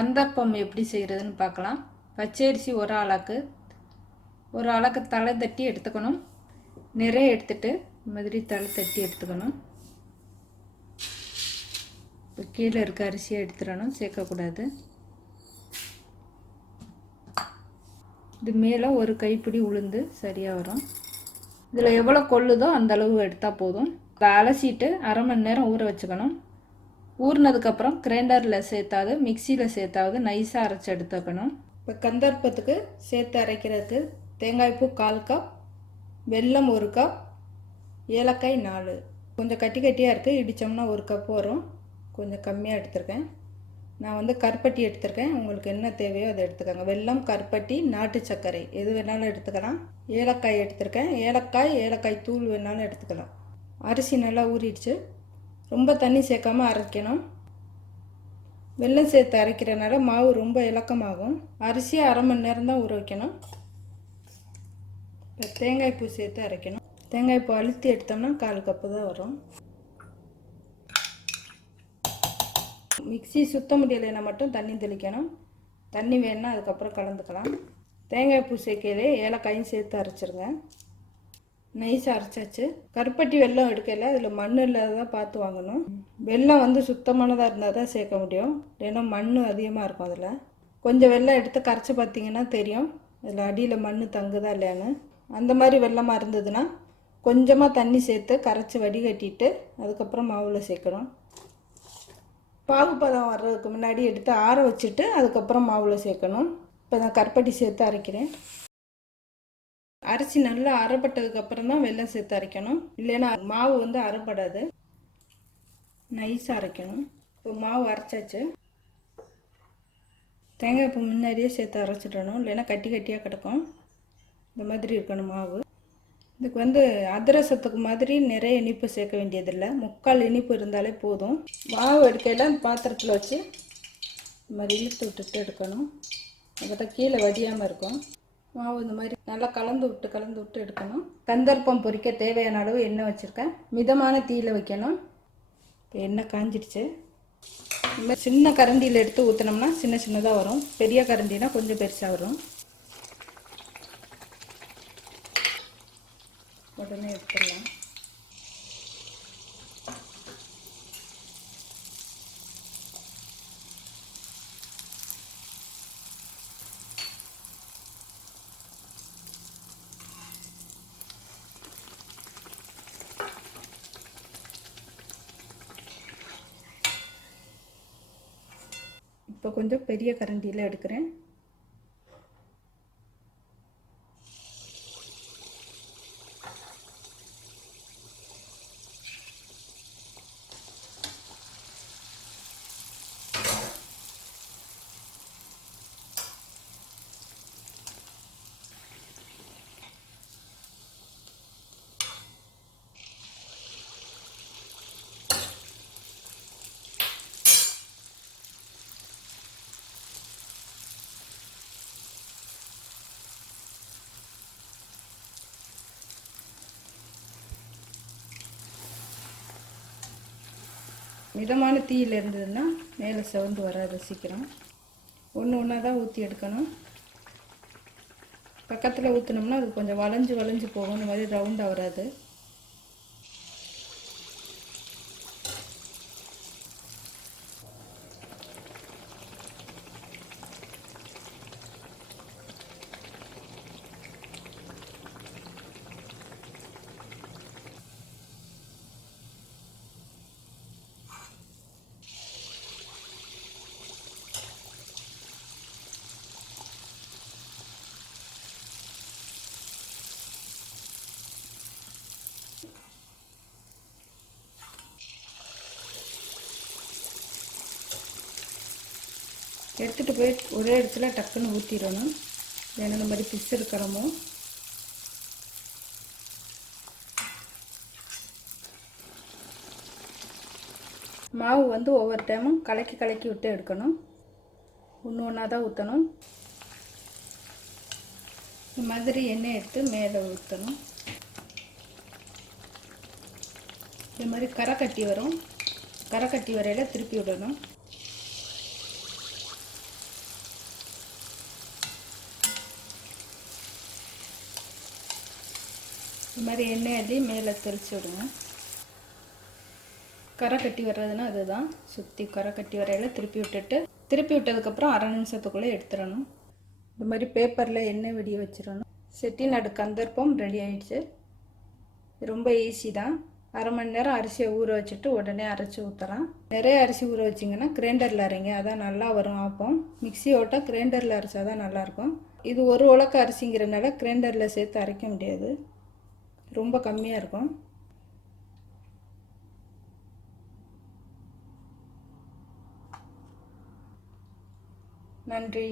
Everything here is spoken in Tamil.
கந்தப்பம் எப்படி செய்கிறதுன்னு பார்க்கலாம். பச்சரிசி ஒரு ஆளாக்கு தலை தட்டி எடுத்துக்கணும். நிறைய எடுத்துட்டு இந்த மாதிரி தலை தட்டி எடுத்துக்கணும். கீழே இருக்க அரிசியை எடுத்துடணும், சேர்க்கக்கூடாது. இது மேலே ஒரு கைப்பிடி உளுந்து சரியாக வரும். இதில் எவ்வளோ கொள்ளுதோ அந்த அளவு எடுத்தால் போதும். அலசிட்டு அரை மணி நேரம் ஊற வச்சுக்கணும். ஊறினதுக்கப்புறம் கிரைண்டரில் சேர்த்தாவது மிக்சியில் சேர்த்தாவது நைஸாக அரைச்சி எடுத்துக்கணும். இப்போ கந்தர்ப்பத்துக்கு சேர்த்து அரைக்கிறதுக்கு தேங்காய் பூ 1/4 கப், வெல்லம் 1 கப், ஏலக்காய் 4. கொஞ்சம் கட்டி கட்டியாக இருக்குது, இடித்தோம்னா 1 கப் வரும். கொஞ்சம் கம்மியாக எடுத்திருக்கேன். நான் வந்து கருப்பட்டி எடுத்திருக்கேன். உங்களுக்கு என்ன தேவையோ அதை எடுத்துக்கோங்க. வெல்லம், கருப்பட்டி, நாட்டு சர்க்கரை எது வேணாலும் எடுத்துக்கலாம். ஏலக்காய் எடுத்திருக்கேன். ஏலக்காய் தூள் வேணாலும் எடுத்துக்கலாம். அரிசி நல்லா ஊறிடுச்சு. ரொம்ப தண்ணி சேர்க்காம அரைக்கணும். வெல்லம் சேர்த்து அரைக்கிறனால மாவு ரொம்ப இலக்கமாகும். அரிசியை அரை மணி நேரம் தான் ஊற வைக்கணும். இப்போ தேங்காய் பூ சேர்த்து அரைக்கணும். தேங்காய் பூ அழுத்தி எடுத்தோம்னா 1/4 கப்பு தான் வரும். மிக்சி சுத்த முடியலைன்னா மட்டும் தண்ணி தெளிக்கணும். தண்ணி வேணுன்னா அதுக்கப்புறம் கலந்துக்கலாம். தேங்காய் பூ சேர்க்கையிலே ஏலக்காயும் சேர்த்து அரைச்சிருங்க. நைஸாக அரைச்சாச்சு. கருப்பட்டி வெல்லம் எடுக்கல, அதில் மண் இல்லாததாக பார்த்து வாங்கணும். வெல்லம் வந்து சுத்தமானதாக இருந்தால் தான் சேர்க்க முடியும், ஏன்னா மண் அதிகமாக இருக்கும். அதில் கொஞ்சம் வெல்லம் எடுத்து கரைச்சி பார்த்தீங்கன்னா தெரியும் அதில் அடியில் மண் தங்குதா இல்லையான்னு. அந்த மாதிரி வெல்லமாக இருந்ததுன்னா கொஞ்சமாக தண்ணி சேர்த்து கரைச்சி வடிகட்டிட்டு அதுக்கப்புறம் மாவில் சேர்க்கணும். பாகுப்பதம் வர்றதுக்கு முன்னாடி எடுத்து ஆற வச்சுட்டு அதுக்கப்புறம் மாவில் சேர்க்கணும். இப்போ நான் கருப்பட்டி சேர்த்து அரைக்கிறேன். அரிசி நல்லா அரைப்பட்டதுக்கப்புறம் தான் வெல்லம் சேர்த்து அரைக்கணும், இல்லைன்னா மாவு வந்து அரைப்படாது. நைஸாக அரைக்கணும். இப்போ மாவு அரைச்சாச்சு. தேங்காய் பூ முன்னாடியே சேர்த்து அரைச்சிடணும், இல்லைன்னா கட்டி கட்டியாக கிடக்கும். இந்த மாதிரி இருக்கணும் மாவு. இதுக்கு வந்து அதிரசத்துக்கு மாதிரி நிறைய இனிப்பு சேர்க்க வேண்டியதில்லை, 3/4 இனிப்பு இருந்தாலே போதும். மாவு எடுக்கையில் பாத்திரத்தில் வச்சு இந்த மாதிரி இழுத்து விட்டுட்டு எடுக்கணும். அப்போ தான் கீழே வடியாமல் இருக்கும். மாவு இந்த மாதிரி நல்லா கலந்து விட்டு எடுக்கணும். கந்தர்ப்பம் பொரிக்க தேவையான அளவு எண்ணெய் வச்சுருக்கேன். மிதமான தீயில் வைக்கணும். இப்போ எண்ணெய் காஞ்சிடுச்சு. இந்த மாதிரி சின்ன கரண்டியில் எடுத்து ஊற்றினோம்னா சின்ன சின்னதாக வரும், பெரிய கரண்டினா கொஞ்சம் பெருசாக வரும். உடனே எடுத்துடலாம். இப்போ கொஞ்சம் பெரிய கரண்டியில் எடுக்கிறேன். மிதமான தீயில் இருந்ததுன்னா மேலே செவந்து வராது சீக்கிரம். ஒன்றா தான் ஊற்றி எடுக்கணும். பக்கத்தில் ஊற்றினோம்னா அது கொஞ்சம் வளைஞ்சு போகும், இந்த மாதிரி ரவுண்டாக வராது. எடுத்துகிட்டு போய் ஒரே இடத்துல டக்குன்னு ஊற்றிடணும், ஏன்னா இந்த மாதிரி பிசு இருக்கிறமோ. மாவு வந்து ஒவ்வொரு டைமும் கலக்கி விட்டு எடுக்கணும். ஒன்றா தான் ஊற்றணும். இந்த மாதிரி எண்ணெய் எடுத்து மேலே ஊற்றணும். இந்த மாதிரி கரை கட்டி வரும். கரை கட்டி வரையில் திருப்பி விடணும். இது மாதிரி எண்ணெய் அள்ளி மேலே தெளித்து விடுங்க. கரை கட்டி வர்றதுன்னா அதுதான். சுற்றி கரை கட்டி வரையில் திருப்பி விட்டதுக்கப்புறம் அரை நிமிஷத்துக்குள்ளே எடுத்துடணும். இந்த மாதிரி பேப்பரில் எண்ணெய் வெடிய வச்சிடணும். செட்டிநாடு கந்தர்ப்பம் ரெடி ஆயிடுச்சு. ரொம்ப ஈஸி தான். அரை மணி நேரம் அரிசியை ஊற வச்சுட்டு உடனே அரைச்சி ஊற்றலாம். நிறைய அரிசி ஊற வச்சிங்கன்னா கிரைண்டரில் அரைங்க, அதான் நல்லா வரும் ஆப்பம். மிக்ஸி ஓட்ட கிரைண்டரில் அரைச்சா தான் நல்லாயிருக்கும். இது ஒரு உலக்க அரிசிங்கிறனால கிரைண்டரில் சேர்த்து அரைக்க முடியாது, ரொம்ப கம்மியாக இருக்கும். நன்றி.